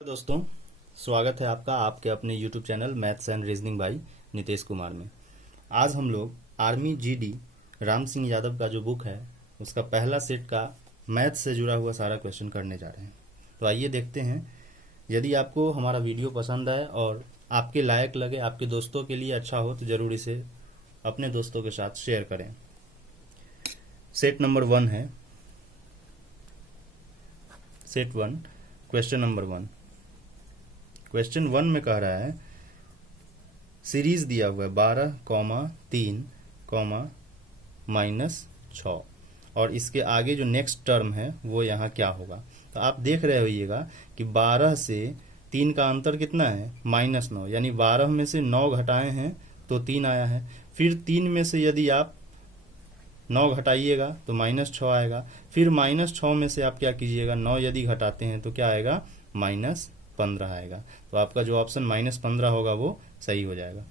दोस्तों, स्वागत है आपका आपके अपने YouTube channel maths and reasoning bye Nitesh Kumar में। आज हम लोग आर्मी जीडी राम सिंह यादव का जो बुक है उसका पहला सेट का मैथ से जुड़ा हुआ सारा क्वेश्चन करने जा रहे हैं। तो आइए देखते हैं। यदि आपको हमारा वीडियो पसंद आए और आपके लायक लगे, आपके दोस्तों के लिए अच्छा हो, तो जरूर इसे अपने दोस्तों के साथ शेयर करें। सेट नंबर 1 है, सेट 1, क्वेश्चन नंबर 1। क्वेश्चन 1 में कह रहा है सीरीज दिया हुआ है 12, 3, -6 और इसके आगे जो नेक्स्ट टर्म है वो यहाँ क्या होगा। तो आप देख रहे होइएगा कि 12 से 3 का अंतर कितना है, -9, यानी 12 में से 9 घटाए हैं तो 3 आया है। फिर 3 में से यदि आप 9 घटाइएगा तो -6 आएगा। फिर -6 में से आप क्या कीजिएगा, 9 यदि घटाते हैं तो क्या आएगा, -15 आएगा। तो आपका जो ऑप्शन -15 होगा वो सही हो जाएगा।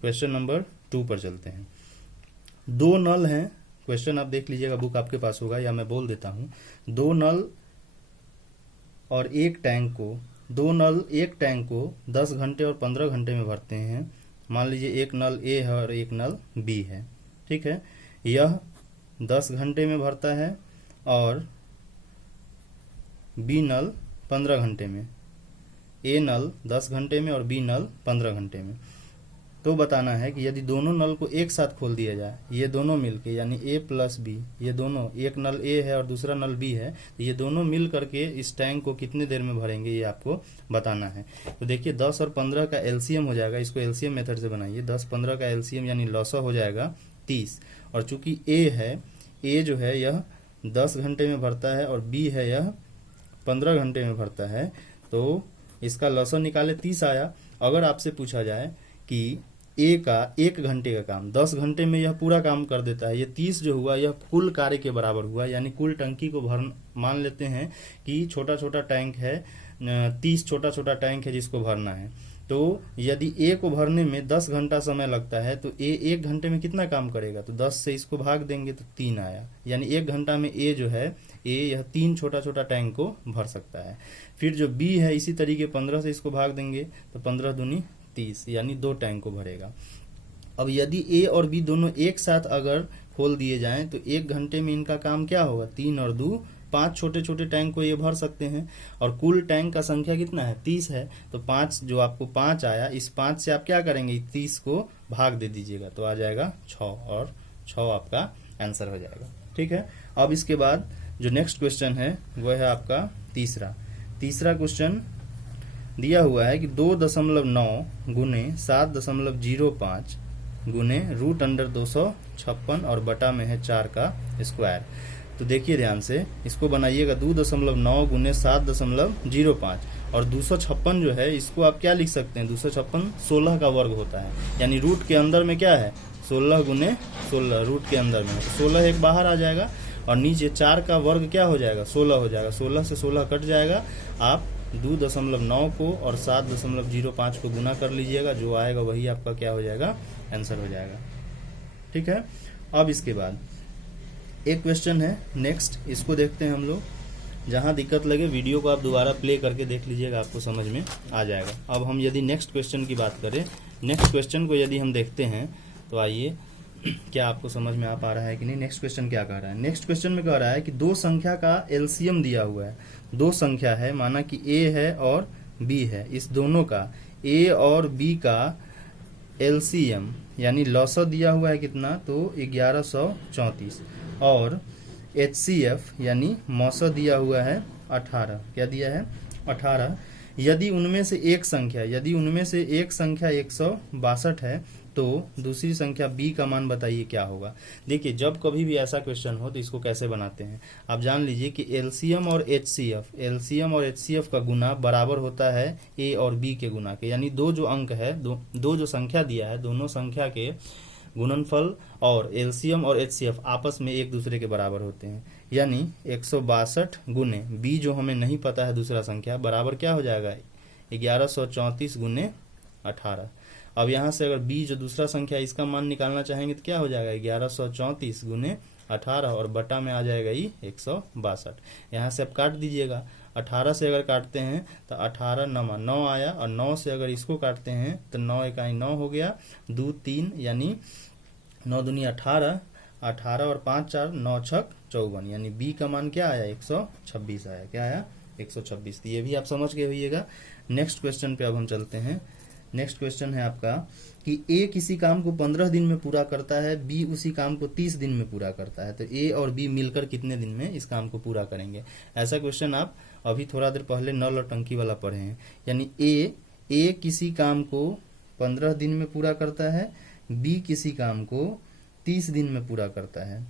क्वेश्चन नंबर 2 पर चलते हैं। 2 नल हैं, क्वेश्चन आप देख लीजिएगा, बुक आपके पास होगा या मैं बोल देता हूं। 2 नल और एक टैंक को 10 घंटे और 15 घंटे में भरते हैं। मान लीजिए एक नल ए है और एक नल बी है, ठीक है। यह 10 घंटे में भरता है और बी नल 15 घंटे में। ए नल 10 घंटे में और बी नल 15 घंटे में। तो बताना है कि यदि दोनों नल को एक साथ खोल दिया जाए, ये दोनों मिलके, यानी ए प्लस बी, ये दोनों, एक नल ए है और दूसरा नल बी है, तो ये दोनों मिल करके इस टैंक को कितने देर में भरेंगे ये आपको बताना है। तो देखिए 10 और 15 का एलसीएम हो जाएगा, इसको एलसीएम मेथड से बनाइए। 10-15 का एलसीएम यानी लॉसा हो जाएगा 30। और चूंकि ए है, ए जो है यह 10 घंटे में भरता है और बी है यह 15 घंटे में भरता है, तो इसका लॉसा निकाले 30 आया। अगर आपसे पूछा जाए कि ए का 1 घंटे का काम 10 घंटे में यह पूरा काम कर देता है, ये 30 जो हुआ यह कुल कार्य के बराबर हुआ, यानी कुल टंकी को भर, मान लेते हैं कि छोटा छोटा टैंक है, 30 छोटा छोटा टैंक है जिसको भरना है। तो यदि ए को भरने में 10 घंटा समय लगता है तो ए 1 घंटे में कितना काम करेगा, तो 10 से इसको भाग देंगे तो 3 आया, यानी 1 घंटा में ए जो है, ए यह 3 छोटा छोटा टैंक को भर सकता है। फिर जो बी है इसी तरीके 15 से इसको भाग देंगे तो 15 दूनी 30, यानी 2 टैंक को भरेगा। अब यदि ए और बी दोनों एक साथ अगर खोल दिए जाएं तो 1 घंटे में इनका काम क्या होगा, 3 और 2 5 छोटे छोटे टैंक को ये भर सकते हैं। और कुल टैंक का संख्या कितना है, 30 है। तो 5 जो आपको 5 आया, इस 5 से आप क्या करेंगे, 30 को भाग दे दीजिएगा तो आ जाएगा 6 और 6 आपका आंसर हो जाएगा, ठीक है। अब इसके बाद जो नेक्स्ट क्वेश्चन है वह है आपका तीसरा क्वेश्चन दिया हुआ है कि 2.9 गुने 7.05 गुने √256 और बटा में है 4 का स्क्वायर। तो देखिए ध्यान से, इसको बनाइएगा 2.9 गुने 7.05 और 256 जो है इसको आप क्या लिख सकते हैं, 256 16 का वर्ग होता है, यानी रूट के अंदर में क्या है, 16 गुने 16, रूट के अंदर में तो 16 एक बाहर आ जाएगा और नीचे 4 का वर्ग क्या हो जाएगा, 16 हो जाएगा। 16 से 16 कट जाएगा। आप 2.9 को और 7.05 को गुना कर लीजिएगा, जो आएगा वही आपका क्या हो जाएगा, आंसर हो जाएगा, ठीक है। अब इसके बाद एक क्वेश्चन है नेक्स्ट, इसको देखते हैं हम लोग। जहां दिक्कत लगे वीडियो को आप दोबारा प्ले करके देख लीजिएगा, आपको समझ में आ जाएगा। अब हम यदि नेक्स्ट क्वेश्चन की बात करें, नेक्स्ट क्वेश्चन को यदि हम देखते हैं तो आइए, क्या आपको समझ में आ पा रहा है कि नहीं। नेक्स्ट क्वेश्चन क्या कह रहा है, नेक्स्ट क्वेश्चन में कह रहा है कि 2 संख्या का एलसीएम दिया हुआ है। 2 संख्या है, माना कि ए है और बी है, इस दोनों का ए और बी का एलसीएम यानी लॉसा दिया हुआ है कितना, तो 1134 और एचसीएफ यानी मौसा दिया हुआ है 18। क्या दिया है, 18। यदि उनमें से एक संख्या 162 है तो दूसरी संख्या बी का मान बताइए क्या होगा। देखिए जब कभी भी ऐसा क्वेश्चन हो तो इसको कैसे बनाते हैं, आप जान लीजिए कि एलसीएम और एचसीएफ का गुना बराबर होता है ए और बी के गुना के, यानी दो जो अंक है, दो जो संख्या दिया है, दोनों संख्या के गुणनफल और एलसीएम और एचसीएफ आपस में एक दूसरे के बराबर होते हैं। यानी 162 गुने बी जो हमें नहीं पता है दूसरा संख्या, बराबर क्या हो जाएगा, 1134 गुने 18। अब यहाँ से अगर बी जो दूसरा संख्या इसका मान निकालना चाहेंगे तो क्या हो जाएगा, 1134 गुने 18 और बटा में आ जाएगा ये 162। यहाँ से आप काट दीजिएगा, 18 से अगर काटते हैं तो 18 9 आया, और 9 से अगर इसको काटते हैं तो 9 इकाई 9 हो गया, 2 3 यानी 9 दूनी 18, 18 और 5 4, 9 छक 54, यानी बी का मान क्या आया 126 आया। क्या आया 126। तो ये भी आप समझ गए होइएगा। नेक्स्ट क्वेश्चन पे अब हम चलते हैं। नेक्स्ट क्वेश्चन है आपका कि ए किसी काम को 15 दिन में पूरा करता है, बी उसी काम को 30 दिन में पूरा करता है, तो ए और बी मिलकर कितने दिन में इस काम को पूरा करेंगे। ऐसा क्वेश्चन आप अभी थोड़ा देर पहले नल और टंकी वाला पढ़े हैं। यानी ए किसी काम को 15 दिन में पूरा करता है, बी किसी काम को 30 दिन में पूरा करता है।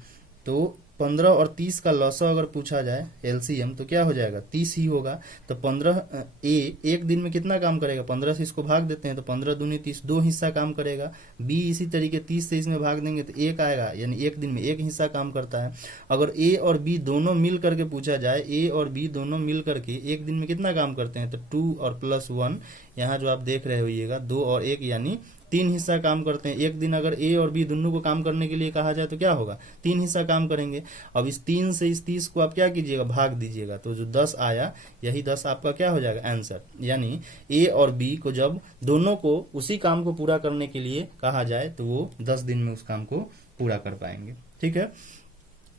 तो 15 और 30 का लॉसा अगर पूछा जाए एलसीएम तो क्या हो जाएगा 30 ही होगा। तो 15 एक दिन में कितना काम करेगा, 15 से इसको भाग देते हैं तो 15 दूनी 30, 2 हिस्सा काम करेगा। बी इसी तरीके 30 से इसमें भाग देंगे तो 1 आएगा, यानी एक दिन में 1 हिस्सा काम करता है। अगर ए और बी दोनों मिल करके पूछा जाए, ए और बी दोनों मिल करके एक दिन में कितना काम करते हैं, तो 2 और +1, यहाँ जो आप देख रहे होइएगा 2 और 1 यानी 3 हिस्सा काम करते हैं। एक दिन अगर ए और बी दोनों को काम करने के लिए कहा जाए तो क्या होगा 3 हिस्सा काम करेंगे। अब इस 3 से इस 30 को आप क्या कीजिएगा भाग दीजिएगा, तो जो 10 आया यही 10 आपका क्या हो जाएगा आंसर। यानी ए और बी को जब दोनों को उसी काम को पूरा करने के लिए कहा जाए तो वो 10 दिन में उस काम को पूरा कर पाएंगे। ठीक है।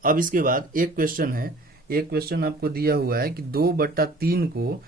अब इसके बाद एक क्वेश्चन है, एक क्वेश्चन आपको दिया हुआ है कि 2/3 को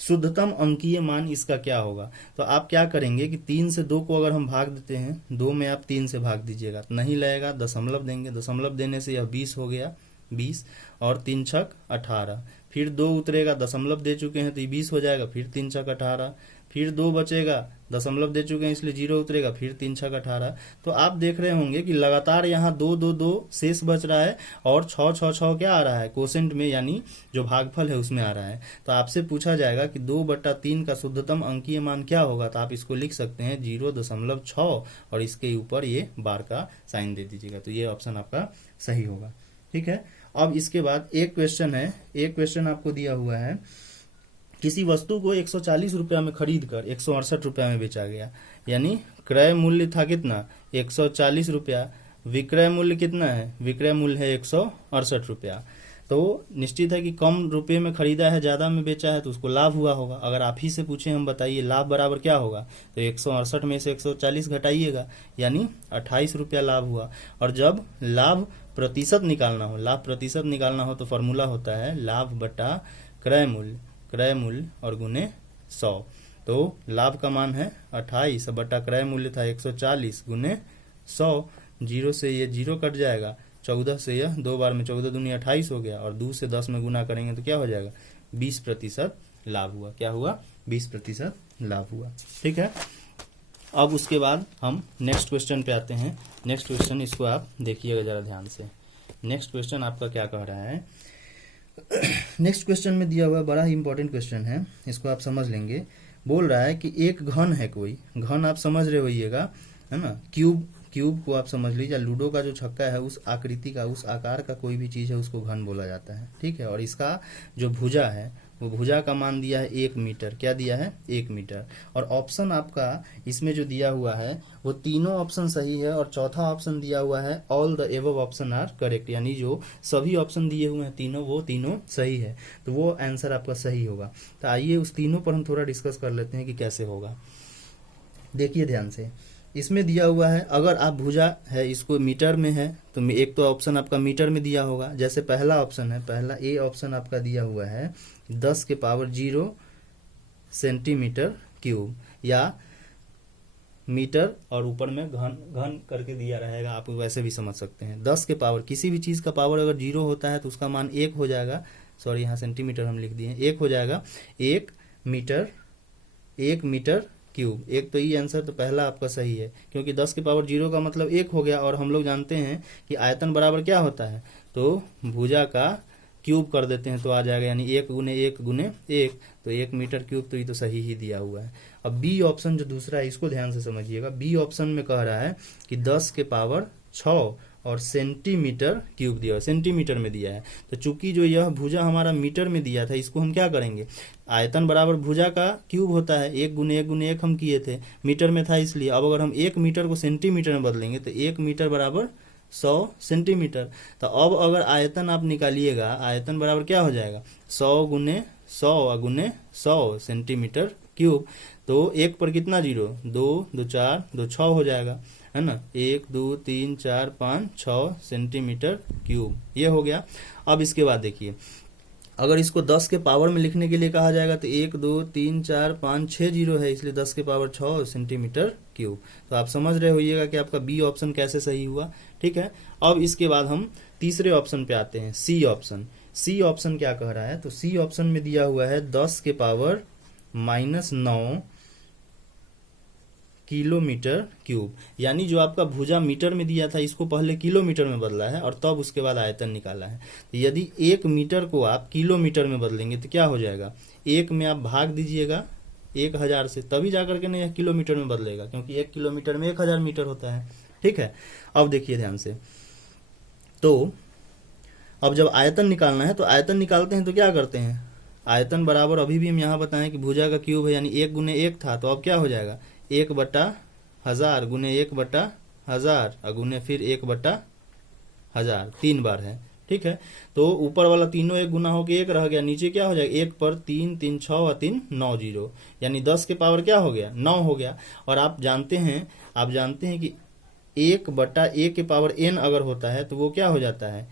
शुद्धतम अंकीय मान इसका क्या होगा। तो आप क्या करेंगे कि 3 से 2 को अगर हम भाग देते हैं, 2 में आप 3 से भाग दीजिएगा, नहीं लगेगा दशमलव देंगे, दशमलव देने से यह 20 हो गया 20, और 3 छक 18, फिर 2 उतरेगा, दशमलव दे चुके हैं तो ये 20 हो जाएगा, फिर 3 छक 18, फिर 2 बचेगा, दशमलव दे चुके हैं इसलिए 0 उतरेगा, फिर 3 छक 18। तो आप देख रहे होंगे कि लगातार यहाँ 2 2 2 शेष बच रहा है, और 6 6 6 क्या आ रहा है कोसेंट में, यानी जो भागफल है उसमें आ रहा है। तो आपसे पूछा जाएगा कि 2/3 का शुद्धतम अंकीय मान क्या होगा, तो आप इसको लिख सकते हैं 0.6 और इसके ऊपर ये बार का साइन दे दीजिएगा, तो ये ऑप्शन आपका सही होगा। ठीक है। अब इसके बाद एक क्वेश्चन है, एक क्वेश्चन आपको दिया हुआ है, किसी वस्तु को 140 रुपया में खरीद कर 168 रुपया में बेचा गया, यानी क्रय मूल्य था कितना 140 रुपया, विक्रय मूल्य कितना है, विक्रय मूल्य है 168 रुपया। तो निश्चित है कि कम रुपए में खरीदा है, ज्यादा में बेचा है, तो उसको लाभ हुआ होगा। अगर आप ही से पूछे हम बताइए लाभ बराबर क्या होगा, तो 168 में से 140 घटाइएगा, यानी 28 रुपया लाभ हुआ। और जब लाभ प्रतिशत निकालना हो, लाभ प्रतिशत निकालना हो तो फॉर्मूला होता है लाभ बटा क्रय मूल्य, क्रय मूल्य और गुने 100। तो लाभ का मान है 28 बटा क्रय मूल्य था 140 गुने 100, 0 से ये 0 कट जाएगा, 14 से यह 2 बार में 14 दूनी 28 हो गया, और 2 से 10 में गुना करेंगे तो क्या हो जाएगा 20% लाभ हुआ। क्या हुआ 20% लाभ हुआ। ठीक है। अब उसके बाद हम नेक्स्ट क्वेश्चन पे आते हैं। नेक्स्ट क्वेश्चन इसको आप देखिएगा जरा ध्यान से। नेक्स्ट क्वेश्चन आपका क्या कह रहा है, नेक्स्ट क्वेश्चन में दिया हुआ बड़ा ही इंपॉर्टेंट क्वेश्चन है, इसको आप समझ लेंगे। बोल रहा है कि एक घन है, कोई घन आप समझ रहे होइएगा, है ना, क्यूब, क्यूब को आप समझ लीजिए, लूडो का जो छक्का है उस आकृति का, उस आकार का कोई भी चीज है उसको घन बोला जाता है। ठीक है। और इसका जो भुजा है वो भुजा का मान दिया है 1 मीटर। क्या दिया है 1 मीटर। और ऑप्शन आपका इसमें जो दिया हुआ है वो तीनों ऑप्शन सही है, और चौथा ऑप्शन दिया हुआ है all the above option are correct, यानी जो सभी ऑप्शन दिए हुए हैं तीनों वो तीनों सही है, तो वो आंसर आपका सही होगा। तो आइए उस तीनों पर हम थोड़ा डिस्कस कर लेते हैं कि कैसे होगा। देखिए ध्यान से, इसमें दिया हुआ है अगर आप भुजा है इसको मीटर में है तो एक तो ऑप्शन आपका मीटर में दिया होगा, जैसे पहला ऑप्शन है, पहला ए ऑप्शन आपका दिया हुआ है 10⁻0 सेंटीमीटर क्यूब, या मीटर और ऊपर में घन घन करके दिया रहेगा, आप वैसे भी समझ सकते हैं। 10 के पावर, किसी भी चीज का पावर अगर 0 होता है तो उसका मान 1 हो जाएगा, सॉरी यहाँ सेंटीमीटर हम लिख दिए, 1 हो जाएगा, 1 मीटर क्यूब। एक तो ये आंसर तो पहला आपका सही है, क्योंकि 10⁻0 का मतलब 1 हो गया, और हम लोग जानते हैं कि आयतन बराबर क्या होता है, तो भुजा का क्यूब कर देते हैं तो आ जाएगा, यानी 1 गुने 1 गुने 1, तो 1 मीटर क्यूब, तो ये तो सही ही दिया हुआ है। अब बी ऑप्शन जो दूसरा है इसको ध्यान से समझिएगा। बी ऑप्शन में कह रहा है कि 10⁻6 और सेंटीमीटर क्यूब दिया है, सेंटीमीटर में दिया है। तो चूंकि जो यह भुजा हमारा मीटर में दिया था, इसको हम क्या करेंगे, आयतन बराबर भुजा का क्यूब होता है, 1 गुने 1 गुने 1 हम किए थे, मीटर में था इसलिए। अब अगर हम 1 मीटर को सेंटीमीटर में बदलेंगे तो 1 मीटर बराबर 100 सेंटीमीटर। तो अब अगर आयतन आप निकालिएगा, आयतन बराबर क्या हो जाएगा, 100 गुने 100 गुने 100 सेंटीमीटर क्यूब। तो एक पर कितना जीरो, 2 2 4 2 6 हो जाएगा, है ना, 1 2 3 4 5 6 सेंटीमीटर क्यूब, ये हो गया। अब इसके बाद देखिए, अगर इसको 10 के पावर में लिखने के लिए कहा जाएगा तो 1 2 3 4 5 6 जीरो है, इसलिए 10 के पावर 6 सेंटीमीटर क्यूब। तो आप समझ रहे होइएगा कि आपका बी ऑप्शन कैसे सही हुआ। ठीक है, अब इसके बाद हम तीसरे ऑप्शन पे आते हैं, सी ऑप्शन। सी ऑप्शन क्या कह रहा है, तो सी ऑप्शन में दिया हुआ है 10 के पावर -9 किलोमीटर क्यूब, यानी जो आपका भुजा मीटर में दिया था इसको पहले किलोमीटर में बदला है और तब उसके बाद आयतन निकाला है। तो यदि 1 मीटर को आप किलोमीटर में बदलेंगे तो क्या हो जाएगा, 1 में आप भाग दीजिएगा 1000 से, तभी जाकर के नहीं किलोमीटर में बदलेगा, क्योंकि 1 किलोमीटर में 1000 मीटर होता है। ठीक है, अब देखिए ध्यान से, तो अब जब आयतन निकालना है तो आयतन निकालते हैं तो क्या करते हैं, आयतन बराबर अभी भी हम यहाँ बताएं कि भुजा का क्यूब है, यानी 1 गुने 1 था, तो अब क्या हो जाएगा 1/1000 गुने 1/1000 गुने फिर 1/1000, 3 बार है। ठीक है, तो ऊपर वाला तीनों एक गुना होकर 1 रह गया, नीचे क्या हो जाएगा 1 पर 3 3 6 और 3 9 जीरो, यानी 10 के पावर क्या हो गया 9 हो गया। और आप जानते हैं कि 1/a के पावर n अगर होता है तो वो क्या हो जाता है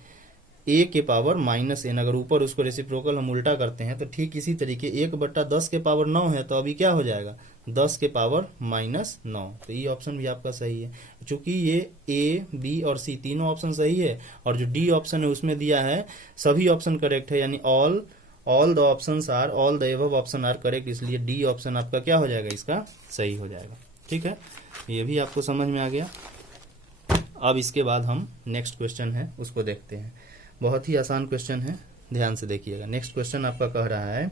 a के पावर -n, अगर ऊपर उसको रेसिप्रोकल हम उल्टा करते हैं तो ठीक इसी तरीके 1/10 के पावर 9 है, तो अभी क्या हो जाएगा 10 के पावर -9। तो ये ऑप्शन भी आपका सही है, चूंकि ये ए बी और सी तीनों ऑप्शन सही है, और जो डी ऑप्शन है उसमें दिया है सभी ऑप्शन करेक्ट है, यानी all the options are, all the above option are correct, इसलिए डी ऑप्शन आपका क्या हो जाएगा, इसका सही हो जाएगा। ठीक है, ये भी आपको समझ में आ गया। अब इसके बाद हम नेक्स्ट क्वेश्चन है उसको देखते हैं, बहुत ही आसान क्वेश्चन है, ध्यान से देखिएगा। नेक्स्ट क्वेश्चन आपका कह रहा है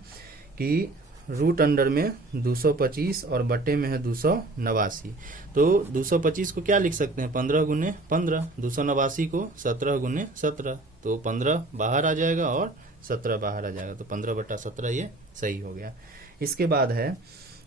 कि रूट अंडर में 225 और बटे में है 289, तो 225 को क्या लिख सकते हैं 15 गुने 15, 289 को 17 गुने 17, तो 15 बाहर आ जाएगा और 17 बाहर आ जाएगा, तो 15/17 ये सही हो गया। इसके बाद है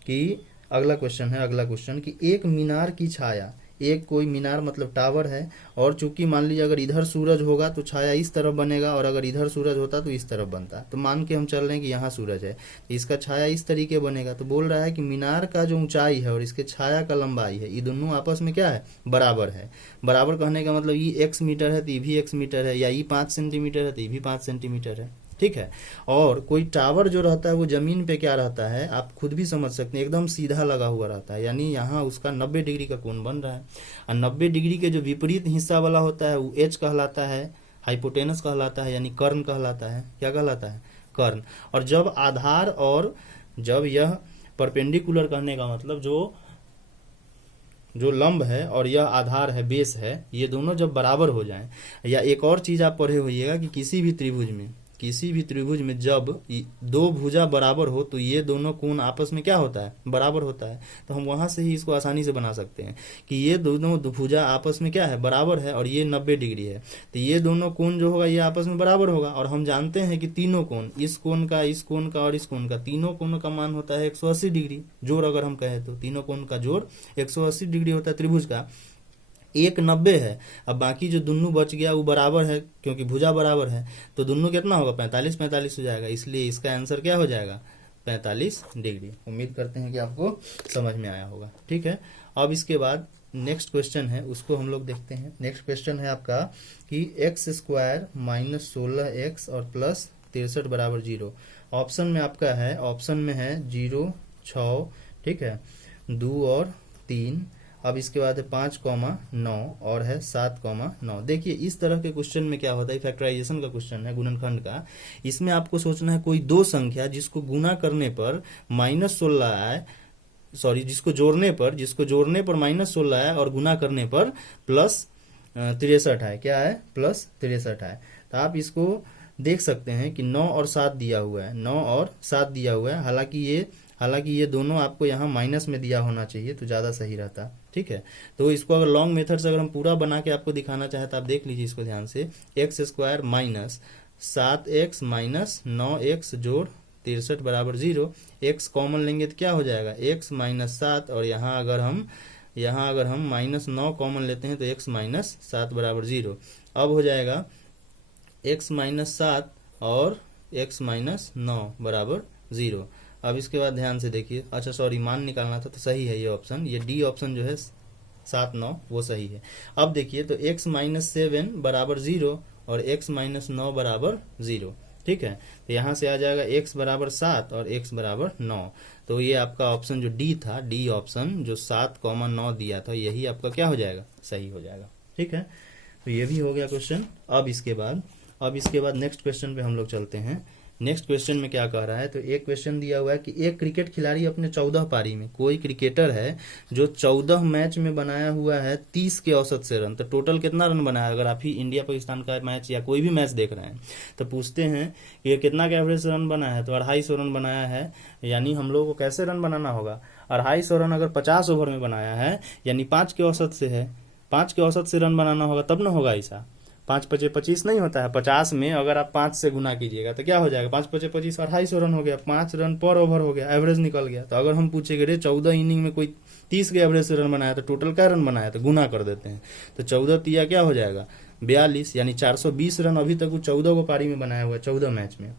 कि अगला क्वेश्चन कि एक मीनार की छाया, एक कोई मीनार मतलब टावर है, और चूंकि मान लीजिए अगर इधर सूरज होगा तो छाया इस तरफ बनेगा और अगर इधर सूरज होता तो इस तरफ बनता, तो मान के हम चल रहे हैं कि यहाँ सूरज है तो इसका छाया इस तरीके बनेगा। तो बोल रहा है कि मीनार का जो ऊंचाई है और इसके छाया का लंबाई है, ये दोनों आपस में क्या है, बराबर है। बराबर कहने का मतलब ये x मीटर है तो ये भी x मीटर है, या ये 5 सेंटीमीटर है तो ये भी 5 सेंटीमीटर है। ठीक है, और कोई टावर जो रहता है वो जमीन पे क्या रहता है, आप खुद भी समझ सकते हैं, एकदम सीधा लगा हुआ रहता है, यानी यहाँ उसका 90 डिग्री का कोण बन रहा है, और 90 डिग्री के जो विपरीत हिस्सा वाला होता है वो एच कहलाता है, हाइपोटेनस कहलाता है, यानी कर्ण कहलाता है। क्या कहलाता है, कर्ण। और जब आधार और जब यह परपेंडिकुलर करने का मतलब जो लंब है और यह आधार है, बेस है, ये दोनों जब बराबर हो जाएं, या एक और चीज आप पढ़े होइएगा कि किसी भी त्रिभुज में जब दो भुजा बराबर हो तो ये दोनों कोण आपस में क्या होता है, बराबर होता है। तो हम वहां से ही इसको आसानी से बना सकते हैं कि ये दोनों भुजा आपस में क्या है, बराबर है, और ये 90 डिग्री है, तो ये दोनों कोण जो होगा ये आपस में बराबर होगा। और हम जानते हैं कि तीनों कोण, इस कोण का, इस कोण का और इस कोण का, तीनों कोणों का मान होता है 180 डिग्री। जोड़ अगर हम कहें तो तीनों कोण का जोड़ 180 डिग्री होता है त्रिभुज का। एक 90 है, अब बाकी जो दोनों बच गया वो बराबर है, क्योंकि भुजा बराबर है, तो दोनों कितना होगा 45 हो जाएगा, इसलिए इसका आंसर क्या हो जाएगा 45 डिग्री। उम्मीद करते हैं कि आपको समझ में आया होगा। ठीक है, अब इसके बाद नेक्स्ट क्वेश्चन है उसको हम लोग देखते हैं। नेक्स्ट क्वेश्चन है आपका कि x² - 16x और +63 बराबर 0। ऑप्शन में आपका है, ऑप्शन में है 0 6, ठीक है, 2 और 3, अब इसके बाद है 5,9 और है 7,9। देखिए इस तरह के क्वेश्चन में क्या होता है, फैक्टराइजेशन का क्वेश्चन है, गुणनखंड का। इसमें आपको सोचना है कोई दो संख्या जिसको गुना करने पर -16 आए, सॉरी जिसको जोड़ने पर -16 आए और गुना करने पर +63 आए। क्या है, +63 आए। तो आप इसको देख सकते हैं कि 9 और 7 दिया हुआ है, 9 और 7 दिया हुआ है। हालांकि ये दोनों आपको यहाँ माइनस में दिया होना चाहिए तो ज़्यादा सही रहता। ठीक है, तो इसको अगर लॉन्ग मेथड से अगर हम पूरा बना के आपको दिखाना चाहे तो आप देख लीजिए इसको ध्यान से। x² - 7x - 9x जोड़ 63 बराबर 0। x कॉमन लेंगे तो क्या हो जाएगा, x - 7, और यहाँ अगर हम यहाँ अगर हम -9 कॉमन लेते हैं तो x -7 बराबर 0। अब हो जाएगा x -7 और x -9 बराबर 0। अब इसके बाद ध्यान से देखिए, अच्छा सॉरी मान निकालना था, तो सही है ये ऑप्शन, ये डी ऑप्शन जो है 7 9 वो सही है। अब देखिए तो x -7 बराबर 0 और x -9 बराबर 0, ठीक है। तो यहाँ से आ जाएगा x बराबर 7 और x बराबर 9। तो ये आपका ऑप्शन जो डी था, डी ऑप्शन जो 7,9 दिया था, यही आपका क्या हो जाएगा, सही हो जाएगा, ठीक है। तो ये भी हो गया क्वेश्चन। अब इसके बाद नेक्स्ट क्वेश्चन पे हम लोग चलते हैं। नेक्स्ट क्वेश्चन में क्या कह रहा है, तो एक क्वेश्चन दिया हुआ है कि एक क्रिकेट खिलाड़ी अपने 14 पारी में, कोई क्रिकेटर है जो 14 मैच में बनाया हुआ है 30 के औसत से रन, तो टोटल कितना रन बनाया। अगर आप ही इंडिया पाकिस्तान का मैच या कोई भी मैच देख रहे हैं तो पूछते हैं कि ये कितना का एवरेज रन बनाया है, तो 250 रन बनाया है। यानी हम लोग को कैसे रन बनाना होगा, 250 रन अगर 50 ओवर में बनाया है, यानी 5 के औसत से है, 5 के औसत से रन बनाना होगा, तब ना होगा ऐसा। 5 पचे 25 नहीं होता है, 50 में अगर आप 5 से गुना कीजिएगा तो क्या हो जाएगा, 5 पचे 25, 250 रन हो गया, 5 रन पर ओवर हो गया, एवरेज निकल गया। तो अगर हम पूछेंगे रे 14 इनिंग में कोई 30 के एवरेज से रन बनाया तो टोटल क्या रन बनाया, तो गुना कर देते हैं। तो 14 तिया क्या हो जाएगा 42, यानी 420 रन अभी तक वो 14 को पारी में बनाया हुआ है, 14 मैच में।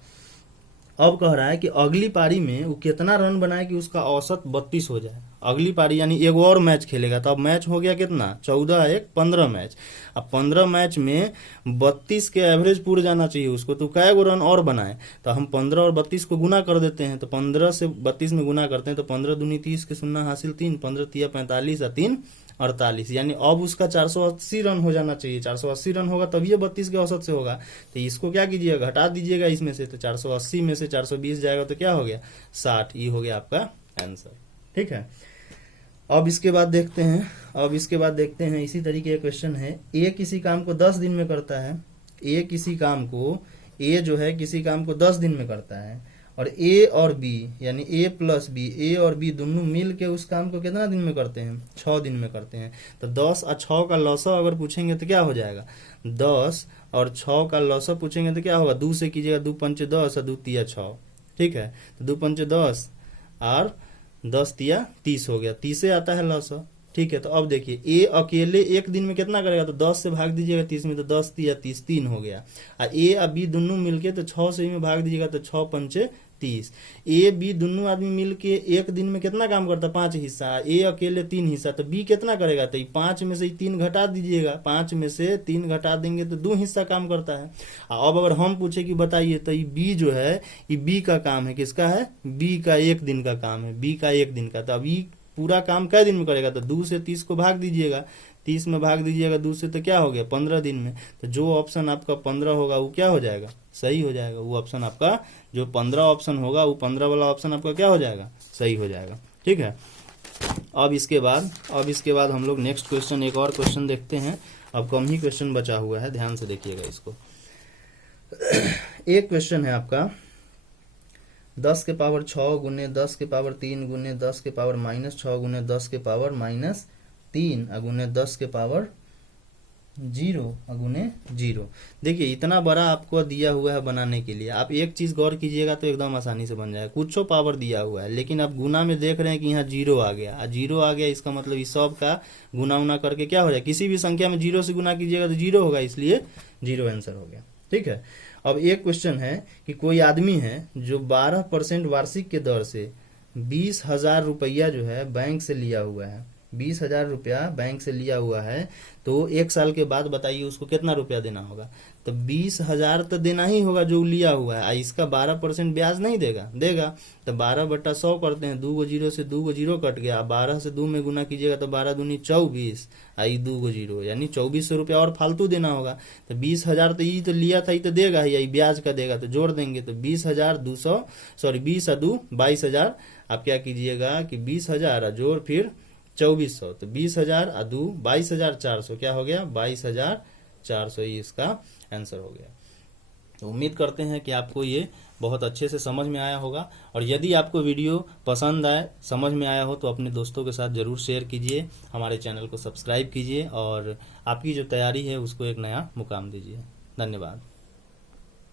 अब कह रहा है कि अगली पारी में वो कितना रन बनाए कि उसका औसत 32 हो जाए। अगली पारी यानी एक और मैच खेलेगा, तो अब मैच हो गया कितना, 14 1 15 मैच। अब 15 मैच में 32 के एवरेज पूरे जाना चाहिए उसको, तो कै गो रन और बनाए, तो हम 15 और 32 को गुना कर देते हैं। तो 15 से 32 में गुना करते हैं तो 15 दूनी 30 के 0 हासिल 3, 15 तिया 45 और 3 48, यानी अब उसका 480 रन हो जाना चाहिए। 480 रन होगा तभी ये 32 के औसत से होगा। तो इसको क्या कीजिएगा, घटा दीजिएगा इसमें से, तो 480 में से 420 जाएगा तो क्या हो गया 60। ये हो गया आपका आंसर, ठीक है। अब इसके बाद देखते हैं इसी तरीके का क्वेश्चन है। ए किसी काम को 10 दिन में करता है, ए जो है किसी काम को 10 दिन में करता है, और ए और बी यानी ए प्लस बी, ए और बी दोनों मिल के उस काम को कितना दिन में करते हैं, 6 दिन में करते हैं। तो 10 और 6 का लौसा अगर पूछेंगे तो क्या हो जाएगा, 10 और 6 का लौसा पूछेंगे तो क्या होगा, 2 से कीजिएगा, 2 पंचे 10 और 2 तिया 6, ठीक है। तो 2 पंचे 10 और 10 तिया 30 हो गया, 30 से आता है लौसा, ठीक है। तो अब देखिए ए अकेले एक दिन में कितना करेगा, तो 10 से भाग दीजिएगा 30 में, तो 10 तिया 30 3 हो गया। और ए और बी दोनों मिलके तो 6 से में भाग दीजिएगा तो 6 पंचे 30। ए बी दोनों आदमी मिलके एक दिन में कितना काम करता है, 5 हिस्सा, ए अकेले 3 हिस्सा, तो बी कितना करेगा, तो 5 में से 3 घटा दीजिएगा, 5 में से 3 घटा देंगे तो 2 हिस्सा काम करता है। अब अगर हम पूछे कि बताइए, तो ये बी जो है ये बी का काम है, किसका है, बी का 1 दिन का काम है, बी का 1 दिन का। तो अब ये पूरा काम कै दिन में करेगा, तो 2 से 30 को भाग दीजिएगा, 30 में भाग दीजिएगा 2 से, तो क्या हो गया 15 दिन में। तो जो ऑप्शन आपका 15 होगा वो क्या हो जाएगा, सही हो जाएगा। वो ऑप्शन आपका जो 15 ऑप्शन होगा, वो 15 वाला ऑप्शन आपका क्या हो जाएगा, सही हो जाएगा, ठीक है। अब इसके बाद हम लोग नेक्स्ट क्वेश्चन, एक और क्वेश्चन देखते हैं। अब कम ही क्वेश्चन बचा हुआ है, ध्यान से देखिएगा इसको। एक क्वेश्चन है आपका 10 के पावर 6 गुने 10 के पावर 3 गुने 10 के पावर -6 गुने 10 के पावर -3 गुने 10 के पावर 0 गुने 0। देखिए इतना बड़ा आपको दिया हुआ है बनाने के लिए, आप एक चीज गौर कीजिएगा तो एकदम आसानी से बन जाएगा। कुछ पावर दिया हुआ है, लेकिन आप गुना में देख रहे हैं कि यहाँ 0 आ गया, 0 आ गया, इसका मतलब इस सब का गुना उना करके क्या हो जाए, किसी भी संख्या में 0 से गुना कीजिएगा तो 0 होगा, इसलिए 0 आंसर हो गया, ठीक है। अब एक क्वेश्चन है कि कोई आदमी है जो 12% वार्षिक के दर से 20,000 रुपया जो है बैंक से लिया हुआ है, 20,000 रुपया बैंक से लिया हुआ है, तो 1 साल के बाद बताइए उसको कितना रुपया देना होगा। तो 20,000 तो देना ही होगा जो लिया हुआ है, इसका 12% ब्याज नहीं देगा। तो 12/100 करते हैं, 2 गो 0 से 2 गो 0 कट गया, 12 से 2 में गुना कीजिएगा तो 12 दूनी 24, आई 2 गो 0, यानी 2400 रुपया और फालतू देना होगा। तो 20,000 तो ये तो लिया था, ये तो देगा ही, यही ब्याज का देगा, तो जोड़ देंगे तो 20,200 सॉरी 20 और 2 22,000। आप क्या कीजिएगा कि 20,000 जोड़ फिर 2400, तो 20,000 और 2 22,400, क्या हो गया 22,400, ये इसका आंसर हो गया। तो उम्मीद करते हैं कि आपको ये बहुत अच्छे से समझ में आया होगा, और यदि आपको वीडियो पसंद आए, समझ में आया हो, तो अपने दोस्तों के साथ जरूर शेयर कीजिए, हमारे चैनल को सब्सक्राइब कीजिए और आपकी जो तैयारी है उसको एक नया मुकाम दीजिए। धन्यवाद।